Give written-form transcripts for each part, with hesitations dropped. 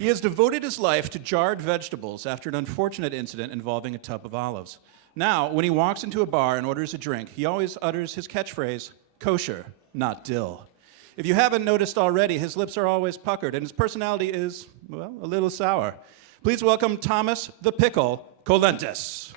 He has devoted his life to jarred vegetables after an unfortunate incident involving a tub of olives. Now, when he walks into a bar and orders a drink, he always utters his catchphrase, kosher, not dill. If you haven't noticed already, his lips are always puckered, and his personality is, well, a little sour. Please welcome Thomas the Pickle Colentes.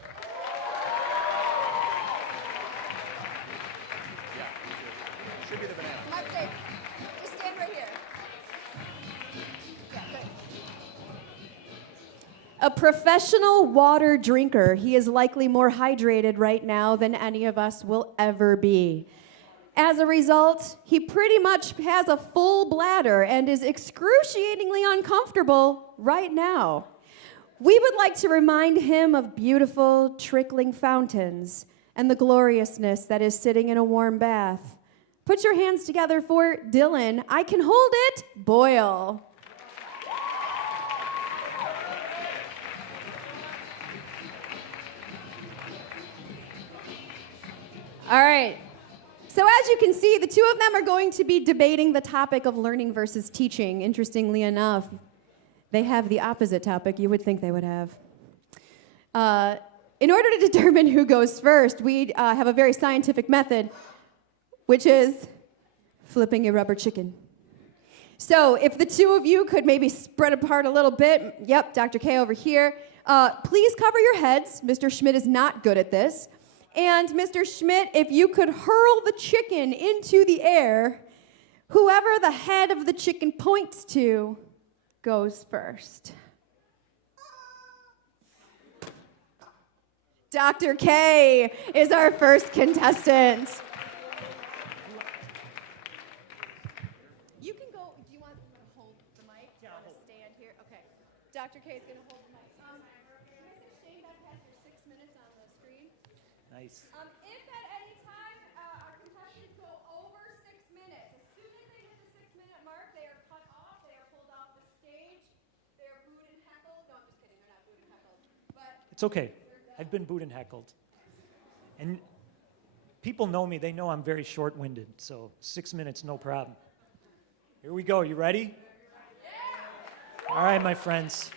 A professional water drinker, he is likely more hydrated right now than any of us will ever be. As a result, he pretty much has a full bladder and is excruciatingly uncomfortable right now. We would like to remind him of beautiful, trickling fountains and the gloriousness that is sitting in a warm bath. Put your hands together for Dylan, I can hold it, Boyle. All right, so as you can see, the two of them are going to be debating the topic of learning versus teaching. Interestingly enough, they have the opposite topic you would think they would have. In order to determine who goes first, we have a very scientific method, which is flipping a rubber chicken. So if the two of you could maybe spread apart a little bit, yep, Dr. K over here, please cover your heads. Mr. Schmidt is not good at this. And Mr. Schmidt, if you could hurl the chicken into the air, whoever the head of the chicken points to goes first. Dr. K is our first contestant. You can go, do you want to hold the mic? Do you want to stand here? Okay. Dr. K is going to hold the mic. Shane, that has your 6 minutes on the screen. Nice. If at any time our contestants go over 6 minutes, as soon as they hit the 6 minute mark, they are cut off, they are pulled off the stage, they are booed and heckled. No, I'm just kidding, they're not booed and heckled. But It's okay. I've been booed and heckled. And people know me, they know I'm very short-winded, so 6 minutes, no problem. Here we go, you ready? Yeah. All right, my friends.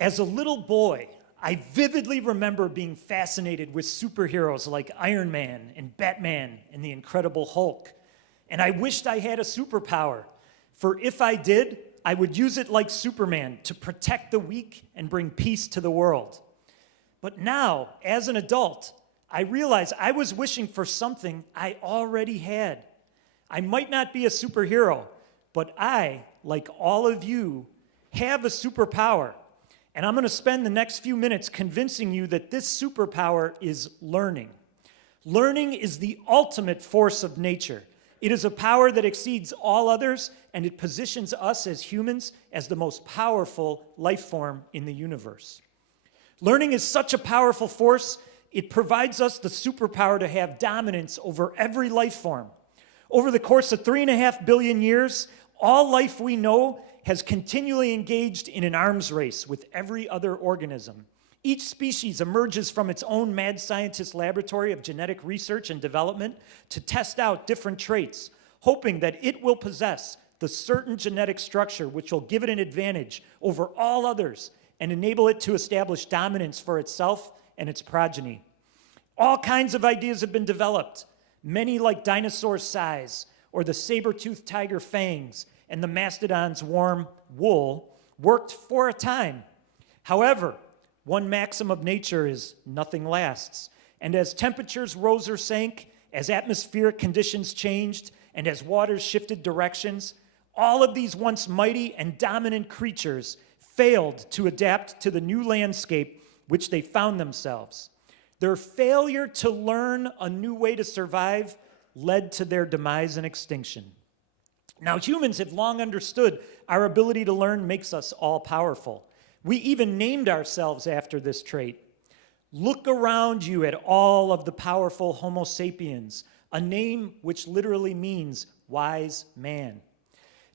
As a little boy, I vividly remember being fascinated with superheroes like Iron Man and Batman and the Incredible Hulk. And I wished I had a superpower, for if I did, I would use it like Superman to protect the weak and bring peace to the world. But now, as an adult, I realize I was wishing for something I already had. I might not be a superhero, but I, like all of you, have a superpower. And I'm going to spend the next few minutes convincing you that this superpower is learning. Learning is the ultimate force of nature. It is a power that exceeds all others, and it positions us as humans as the most powerful life form in the universe. Learning is such a powerful force, it provides us the superpower to have dominance over every life form. Over the course of 3.5 billion years, all life we know has continually engaged in an arms race with every other organism. Each species emerges from its own mad scientist laboratory of genetic research and development to test out different traits, hoping that it will possess the certain genetic structure which will give it an advantage over all others and enable it to establish dominance for itself and its progeny. All kinds of ideas have been developed, many like dinosaur size or the saber-toothed tiger fangs and the mastodon's warm wool worked for a time. However, one maxim of nature is nothing lasts. And as temperatures rose or sank, as atmospheric conditions changed, and as waters shifted directions, all of these once mighty and dominant creatures failed to adapt to the new landscape which they found themselves. Their failure to learn a new way to survive led to their demise and extinction. Now, humans have long understood our ability to learn makes us all-powerful. We even named ourselves after this trait. Look around you at all of the powerful Homo sapiens, a name which literally means wise man.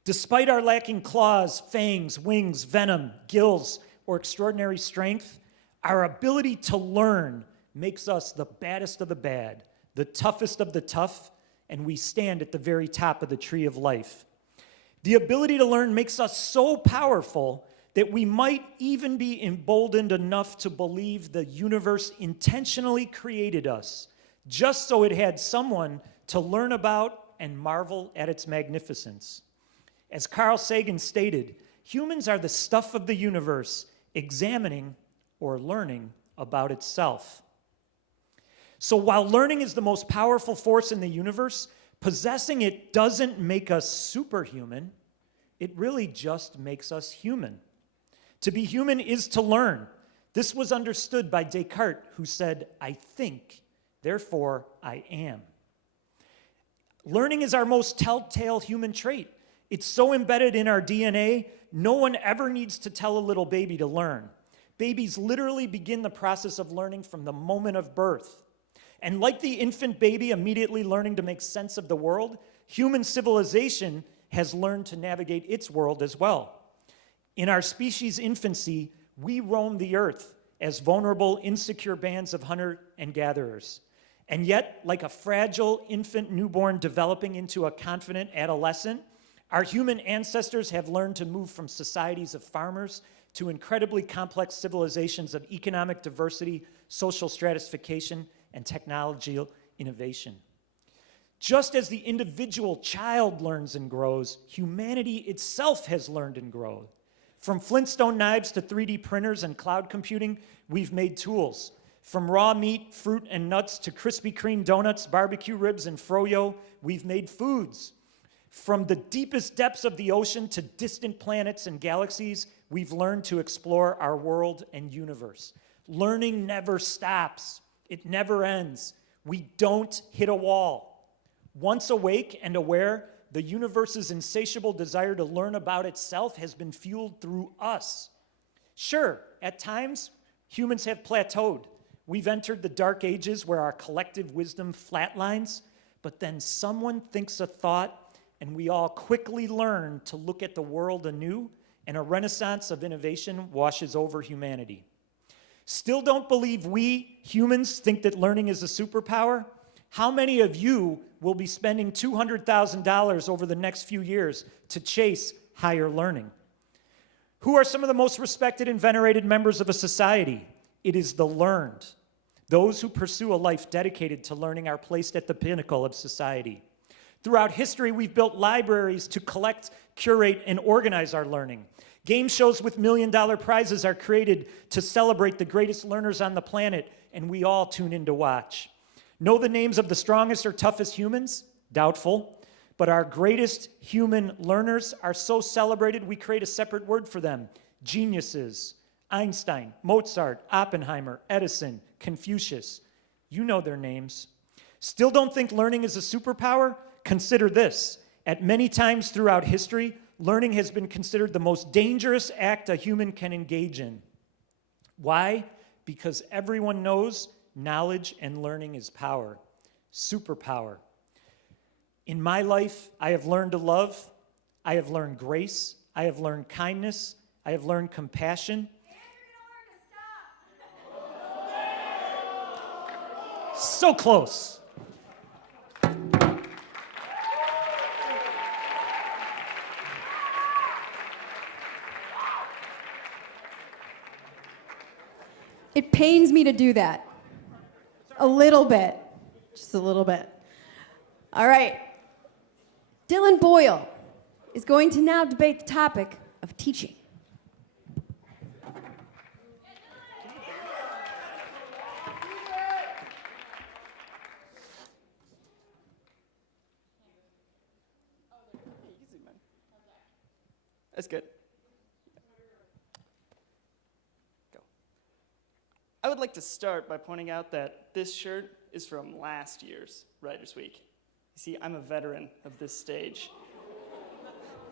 Despite our lacking claws, fangs, wings, venom, gills, or extraordinary strength, our ability to learn makes us the baddest of the bad, the toughest of the tough, and we stand at the very top of the tree of life. The ability to learn makes us so powerful that we might even be emboldened enough to believe the universe intentionally created us, just so it had someone to learn about and marvel at its magnificence. As Carl Sagan stated, humans are the stuff of the universe, examining or learning about itself. So while learning is the most powerful force in the universe, possessing it doesn't make us superhuman. It really just makes us human. To be human is to learn. This was understood by Descartes, who said, "I think, therefore I am." Learning is our most telltale human trait. It's so embedded in our DNA, no one ever needs to tell a little baby to learn. Babies literally begin the process of learning from the moment of birth. And like the infant baby immediately learning to make sense of the world, human civilization has learned to navigate its world as well. In our species' infancy, we roam the earth as vulnerable, insecure bands of hunter and gatherers. And yet, like a fragile infant newborn developing into a confident adolescent, our human ancestors have learned to move from societies of farmers to incredibly complex civilizations of economic diversity, social stratification, and technological innovation. Just as the individual child learns and grows, humanity itself has learned and grown. From Flintstone knives to 3D printers and cloud computing, we've made tools. From raw meat, fruit, and nuts to Krispy Kreme donuts, barbecue ribs, and froyo, we've made foods. From the deepest depths of the ocean to distant planets and galaxies, we've learned to explore our world and universe. Learning never stops. It never ends. We don't hit a wall. Once awake and aware, the universe's insatiable desire to learn about itself has been fueled through us. Sure, at times, humans have plateaued. We've entered the dark ages where our collective wisdom flatlines, but then someone thinks a thought, and we all quickly learn to look at the world anew, and a renaissance of innovation washes over humanity. Still don't believe we, humans, think that learning is a superpower? How many of you will be spending $200,000 over the next few years to chase higher learning? Who are some of the most respected and venerated members of a society? It is the learned. Those who pursue a life dedicated to learning are placed at the pinnacle of society. Throughout history, we've built libraries to collect, curate, and organize our learning. Game shows with million-dollar prizes are created to celebrate the greatest learners on the planet, and we all tune in to watch. Know the names of the strongest or toughest humans? Doubtful. But our greatest human learners are so celebrated, we create a separate word for them. Geniuses. Einstein, Mozart, Oppenheimer, Edison, Confucius. You know their names. Still don't think learning is a superpower? Consider this. At many times throughout history, learning has been considered the most dangerous act a human can engage in. Why? Because everyone knows knowledge and learning is power. Superpower. In my life, I have learned to love. I have learned grace. I have learned kindness. I have learned compassion. So close. It pains me to do that. A little bit. Just a little bit. All right. Dylan Boyle is going to now debate the topic of teaching. That's good. Go. I would like to start by pointing out that this shirt is from last year's Writers' Week. You see, I'm a veteran of this stage.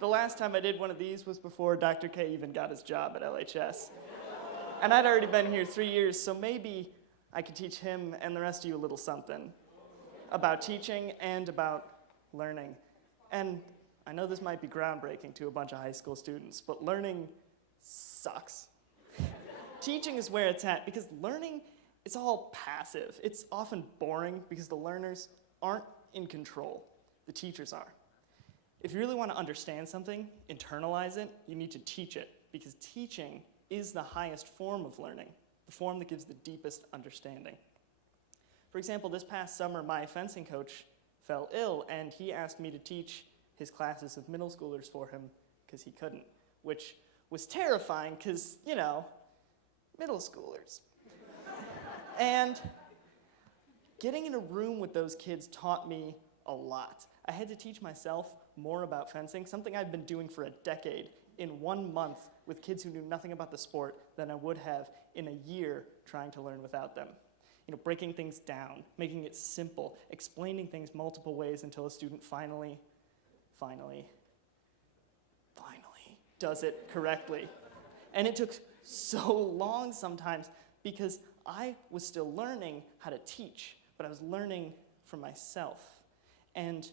The last time I did one of these was before Dr. K even got his job at LHS. And I'd already been here 3 years, so maybe I could teach him and the rest of you a little something about teaching and about learning. And I know this might be groundbreaking to a bunch of high school students, but learning sucks. Teaching is where it's at because learning is all passive. It's often boring because the learners aren't in control. The teachers are. If you really want to understand something, internalize it, you need to teach it, because teaching is the highest form of learning, the form that gives the deepest understanding. For example, this past summer, my fencing coach fell ill, and he asked me to teach his classes of middle schoolers for him because he couldn't, which was terrifying because, middle schoolers. And getting in a room with those kids taught me a lot. I had to teach myself more about fencing, something I'd been doing for a decade, in 1 month with kids who knew nothing about the sport than I would have in a year trying to learn without them. Breaking things down, making it simple, explaining things multiple ways until a student finally does it correctly. And it took so long sometimes because I was still learning how to teach, but I was learning from myself. And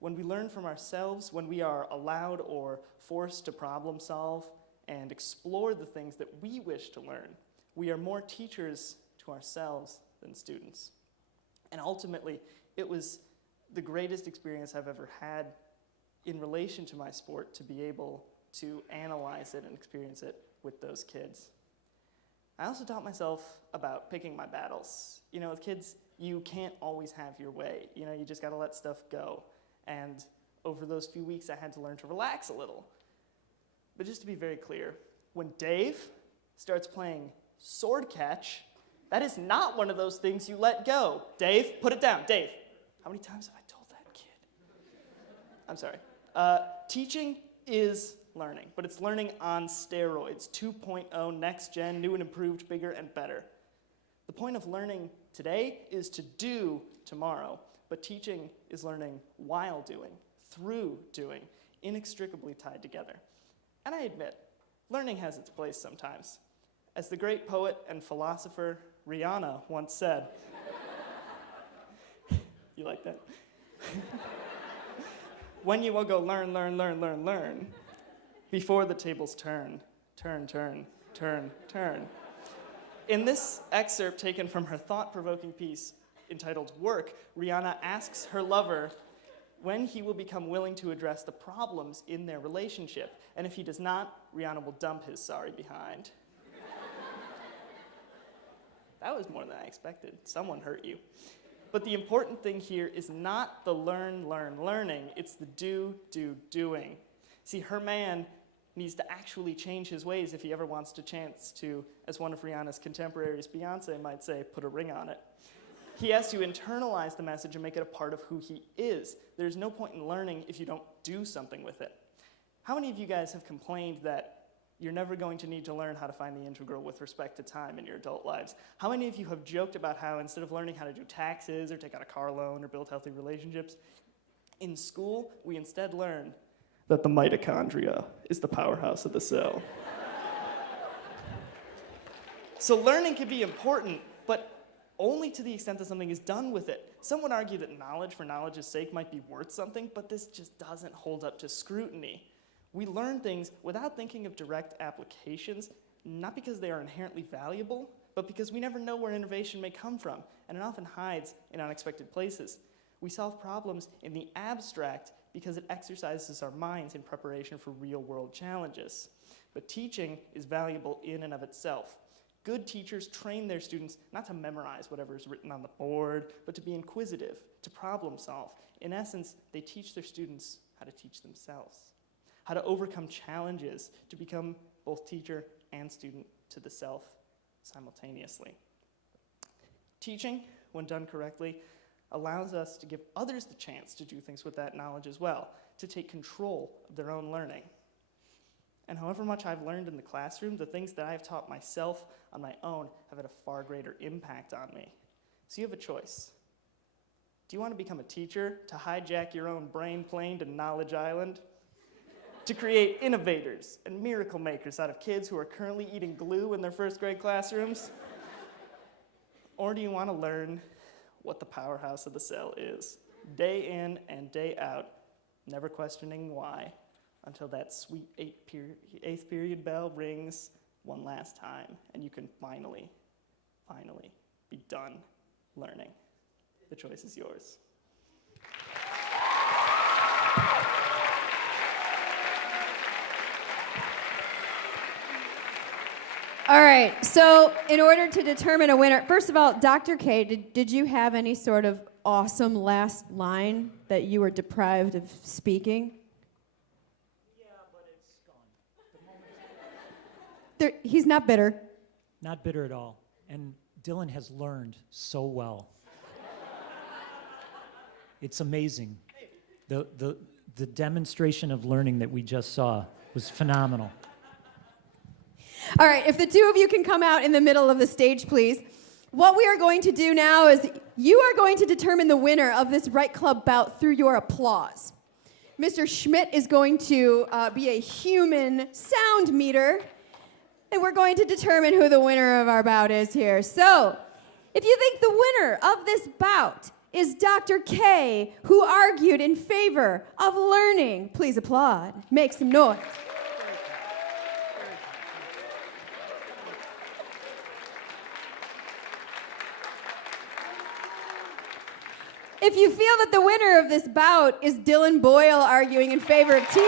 when we learn from ourselves, when we are allowed or forced to problem solve and explore the things that we wish to learn, we are more teachers to ourselves than students. And ultimately, it was the greatest experience I've ever had in relation to my sport to be able to analyze it and experience it with those kids. I also taught myself about picking my battles. With kids, you can't always have your way. You just gotta let stuff go. And over those few weeks, I had to learn to relax a little. But just to be very clear, when Dave starts playing sword catch, that is not one of those things you let go. Dave, put it down. Dave, how many times have I told that kid? I'm sorry. Teaching is learning, but it's learning on steroids, 2.0, next gen, new and improved, bigger and better. The point of learning today is to do tomorrow, but teaching is learning while doing, through doing, inextricably tied together. And I admit, learning has its place sometimes. As the great poet and philosopher Rihanna once said, you like that? When you will go learn, before the tables turn. In this excerpt taken from her thought-provoking piece entitled Work, Rihanna asks her lover when he will become willing to address the problems in their relationship. And if he does not, Rihanna will dump his sorry behind. That was more than I expected. Someone hurt you. But the important thing here is not the learning. It's the doing. See, her man needs to actually change his ways if he ever wants to chance to, as one of Rihanna's contemporaries, Beyonce, might say, put a ring on it. He has to internalize the message and make it a part of who he is. There's no point in learning if you don't do something with it. How many of you guys have complained that you're never going to need to learn how to find the integral with respect to time in your adult lives? How many of you have joked about how instead of learning how to do taxes or take out a car loan or build healthy relationships, in school, we instead learn that the mitochondria is the powerhouse of the cell? So learning can be important, but only to the extent that something is done with it. Some would argue that knowledge for knowledge's sake might be worth something, but this just doesn't hold up to scrutiny. We learn things without thinking of direct applications, not because they are inherently valuable, but because we never know where innovation may come from, and it often hides in unexpected places. We solve problems in the abstract because it exercises our minds in preparation for real-world challenges. But teaching is valuable in and of itself. Good teachers train their students not to memorize whatever is written on the board, but to be inquisitive, to problem solve. In essence, they teach their students how to teach themselves, how to overcome challenges, to become both teacher and student to the self simultaneously. Teaching, when done correctly, allows us to give others the chance to do things with that knowledge as well, to take control of their own learning. And however much I've learned in the classroom, the things that I've taught myself on my own have had a far greater impact on me. So you have a choice. Do you want to become a teacher, to hijack your own brain plane to Knowledge Island? To create innovators and miracle makers out of kids who are currently eating glue in their first grade classrooms? Or do you want to learn what the powerhouse of the cell is, day in and day out, never questioning why, until that sweet eighth period bell rings one last time, and you can finally be done learning? The choice is yours. All right, so in order to determine a winner, first of all, Dr. K, did you have any sort of awesome last line that you were deprived of speaking? Yeah, but it's gone. He's not bitter. Not bitter at all. And Dylan has learned so well. It's amazing. The demonstration of learning that we just saw was phenomenal. All right, if the two of you can come out in the middle of the stage, please. What we are going to do now is you are going to determine the winner of this Right Club bout through your applause. Mr. Schmidt is going to be a human sound meter, and we're going to determine who the winner of our bout is here. So, if you think the winner of this bout is Dr. K, who argued in favor of learning, please applaud. Make some noise. If you feel that the winner of this bout is Dylan Boyle arguing in favor of teaching,